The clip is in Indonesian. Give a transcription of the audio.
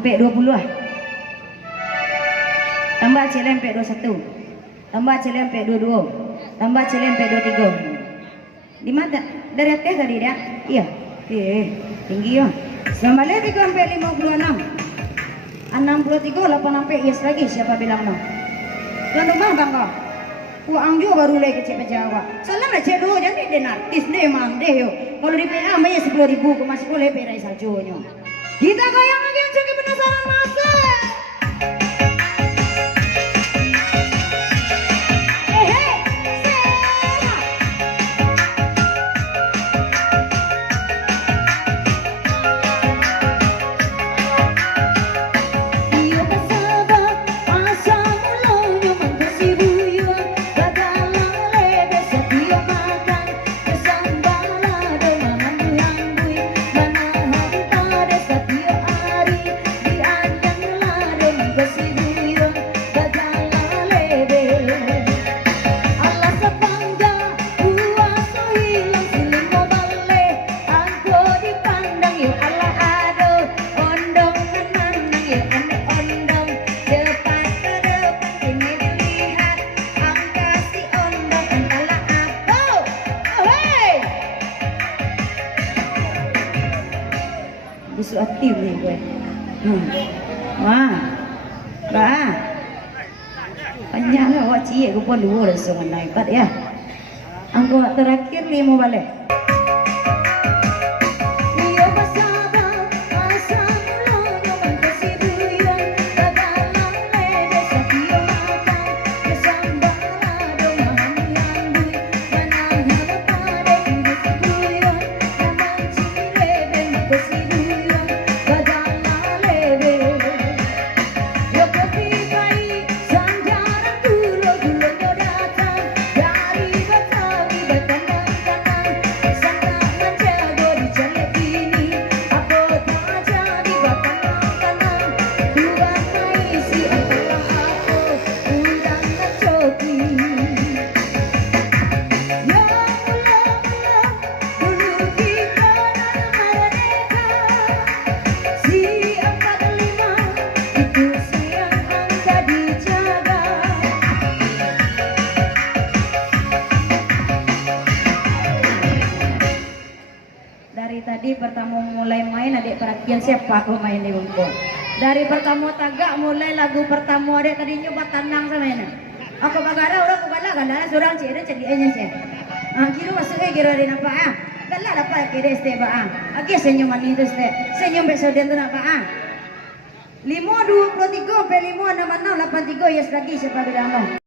Sampai 20 lah. Tambah cilem sampai 21. Tambah cilem sampai 22. Tambah cilem sampai 23. Di mana? Dari atas tadi dia? Iya. Tinggi ya. Sama lagi 3 sampai 56. 63 8 sampai yes lagi siapa bilang no? Tuan rumah bang kau. Uang juga baru lagi kecil Jawa. Salah nak cedok jadi dia artis deh mang deh yo. Kalau di PA mah 10.000 ke masih boleh PA sajonya. Kita goyang lagi yang cukup penasaran masa. Bisu aktif nih gue. Wah, bah, panjangnya wak cie gue pun dua langsung naik ya. Angkut terakhir 5 balik. Dari tadi pertama mulai main adik perhatian siapa aku main di bungkul. Dari pertama tagak mulai lagu pertama adik tadi nyoba tenang sama ini. Aku bagara orang kepala kan ada seorang cik ada jadi enya sih. Kira masuk kira dia nampak ah. Kalau dapat kira stay ba. Agi senyuman itu stay. Senyum besok dia tu nampak ah. 5 23 sampai 5 66 83 yes lagi siapa bilang no.